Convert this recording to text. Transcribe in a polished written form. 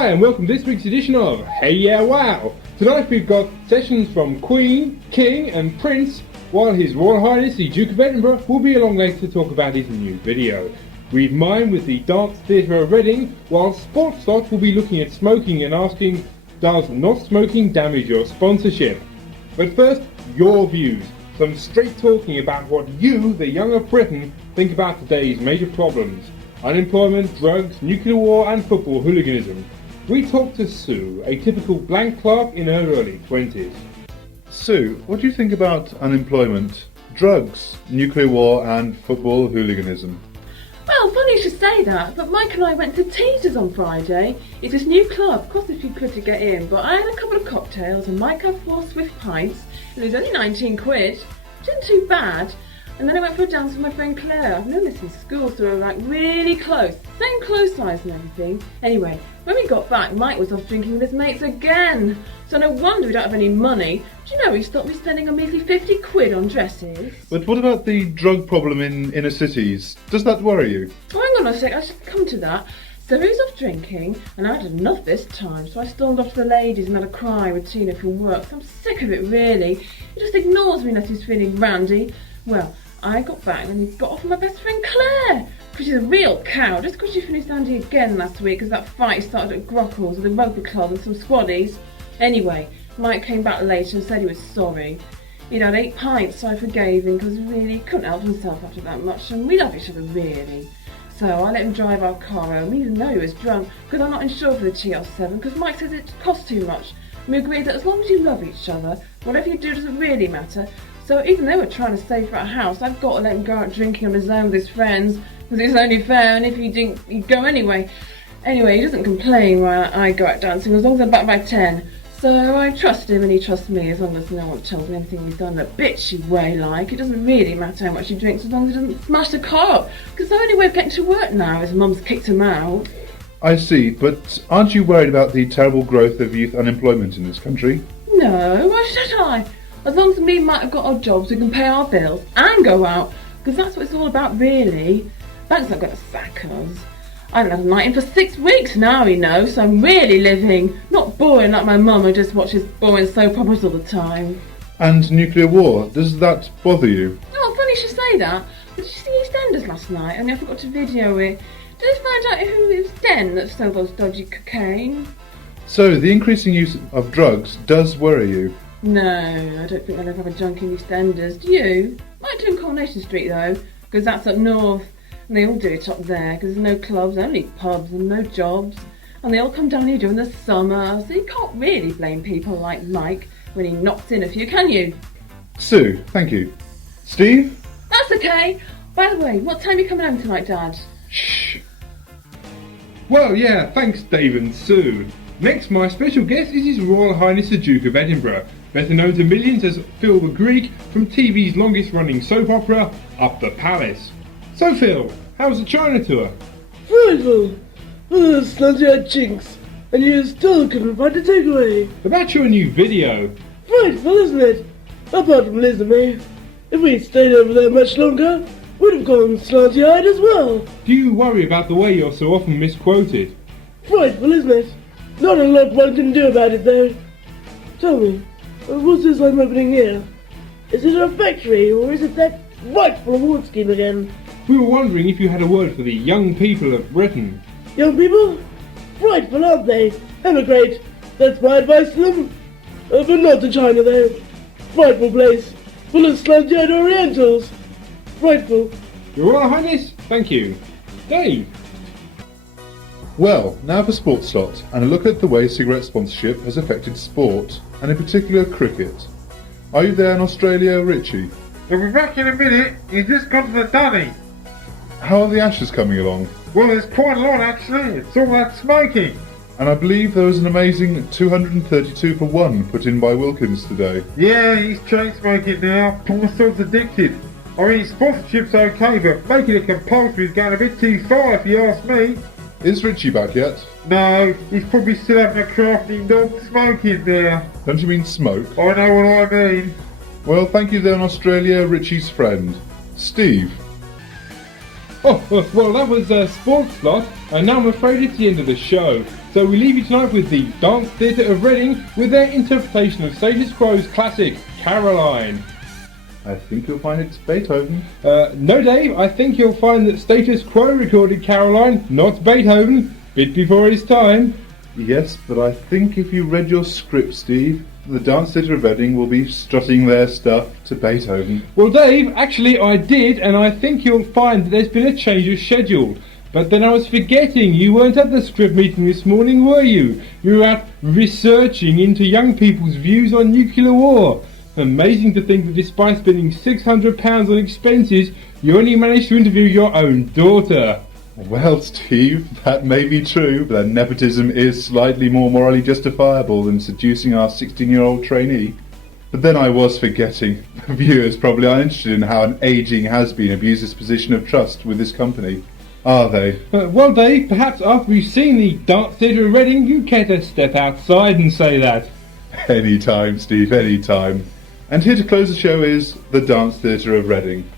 Hi and welcome to this week's edition of Hey Yeah Wow. Tonight we've got sessions from Queen, King and Prince, while His Royal Highness the Duke of Edinburgh will be along later to talk about his new video. We've mine with the Dance Theatre of Reading, while Sports Slot will be looking at smoking and asking, does not smoking damage your sponsorship? But first, your views. Some straight talking about what you, the young of Britain, think about today's major problems. Unemployment, drugs, nuclear war and football hooliganism. We talked to Sue, a typical blank clerk in her early 20s. Sue, what do you think about unemployment, drugs, nuclear war and football hooliganism? Well, funny you should say that, but Mike and I went to Teasers on Friday. It's this new club, cost a few quid to get in, but I had a couple of cocktails and Mike had 4 Swift pints, and it was only 19 quid, which isn't too bad. And then I went for a dance with my friend Claire. I've known this in school, so we were like really close. Same clothes size and everything. Anyway, when we got back, Mike was off drinking with his mates again. So no wonder we don't have any money. Do you know he stopped me spending a measly 50 quid on dresses? But what about the drug problem in inner cities? Does that worry you? Oh, hang on a sec, I should come to that. So he was off drinking, and I had enough this time, so I stormed off to the ladies and had a cry with Tina from work. I'm sick of it, really. He just ignores me unless he's feeling randy. Well, I got back and he got off with my best friend Claire, because she's a real cow, just because she finished Andy again last week because that fight started at Grockles with the rugby club and some squaddies. Anyway, Mike came back later and said he was sorry. He'd had 8 pints, so I forgave him because really he couldn't help himself after that much, and we love each other really. So I let him drive our car home, even though he was drunk, because I'm not insured for the TR7, because Mike says it costs too much. We agreed that as long as you love each other, whatever you do doesn't really matter. So even though we're trying to save for a house, I've got to let him go out drinking on his own with his friends, because it's only fair, and if he didn't, he'd go anyway. Anyway, he doesn't complain when I go out dancing, as long as I'm back by 10. So I trust him and he trusts me, as long as no one tells me anything he's done in a bitchy way like. It doesn't really matter how much he drinks, as long as he doesn't smash the car up, because the only way of getting to work now is mum's kicked him out. I see, but aren't you worried about the terrible growth of youth unemployment in this country? No, why should I? As long as me and Mike have got our jobs, we can pay our bills and go out, because that's what it's all about really. Bank's not going to sack us. I haven't had a night in for 6 weeks now, you know, so I'm really living. Not boring like my mum who just watches boring soap operas all the time. And nuclear war, does that bother you? Oh, funny you should say that. Did you see EastEnders last night? Only I forgot to video it. Did you find out who it was Den that sold those dodgy cocaine? So, the increasing use of drugs does worry you? No, I don't think I'll ever have a junk in EastEnders. Do you? Might do in Coronation Street though, because that's up north. And they all do it up there, because there's no clubs, only pubs and no jobs. And they all come down here during the summer, so you can't really blame people like Mike when he knocks in a few, can you? Sue, thank you. Steve? That's okay. By the way, what time are you coming home tonight, Dad? Shh. Well, yeah, thanks Dave and Sue. Next, my special guest is His Royal Highness the Duke of Edinburgh, better known to millions as Phil the Greek from TV's longest running soap opera, Up the Palace. So Phil, how's the China tour? Frightful! Oh, slunty-eyed chinks, and you still couldn't find a takeaway. About your new video. Frightful, isn't it? Apart from Liz and me, if we'd stayed over there much longer, we'd have gone slanty-eyed as well. Do you worry about the way you're so often misquoted? Frightful, isn't it? Not a lot one can do about it, though. Tell me, what's this I'm opening here? Is it a factory, or is it that frightful award scheme again? We were wondering if you had a word for the young people of Britain. Young people? Frightful, aren't they? Emigrate. That's my advice to them. But not to China, though. Frightful place. Full of slanty-eyed Orientals. Frightful. Your Royal Highness, thank you. Dave. Well, now for Sports Slot, and a look at the way cigarette sponsorship has affected sport, and in particular cricket. Are you there in Australia, Richie? He'll be back in a minute. He's just gone to the dunny. How are the Ashes coming along? Well, there's quite a lot actually. It's all that smoking. And I believe there was an amazing 232 for 1 put in by Wilkins today. Yeah, he's chain smoking now. Poor sod's addicted. I mean, sponsorship's okay, but making it compulsory is going a bit too far if you ask me. Is Richie back yet? No, he's probably still having a crafty dog smoking there. Don't you mean smoke? I know what I mean. Well, thank you there in Australia, Richie's friend. Steve. Oh, well that was Sports Slot, and now I'm afraid it's the end of the show. So we leave you tonight with the Dance Theatre of Reading with their interpretation of Status Quo's classic, Caroline. I think you'll find it's Beethoven. No, Dave, I think you'll find that Status Quo recorded Caroline, not Beethoven, bit before his time. Yes, but I think if you read your script, Steve, the Dance Theatre of Reading will be strutting their stuff to Beethoven. Well, Dave, actually I did, and I think you'll find that there's been a change of schedule. But then I was forgetting, you weren't at the script meeting this morning, were you? You were out researching into young people's views on nuclear war. Amazing to think that despite spending £600 on expenses, you only managed to interview your own daughter. Well, Steve, that may be true, but nepotism is slightly more morally justifiable than seducing our 16-year-old trainee. But then I was forgetting. Viewers probably aren't interested in how an ageing has-been abused his position of trust with this company, are they? Well, Dave, perhaps after we've seen the Dance Theatre of Reading, you care to step outside and say that. Anytime, Steve, anytime. And here to close the show is the Dance Theatre of Reading.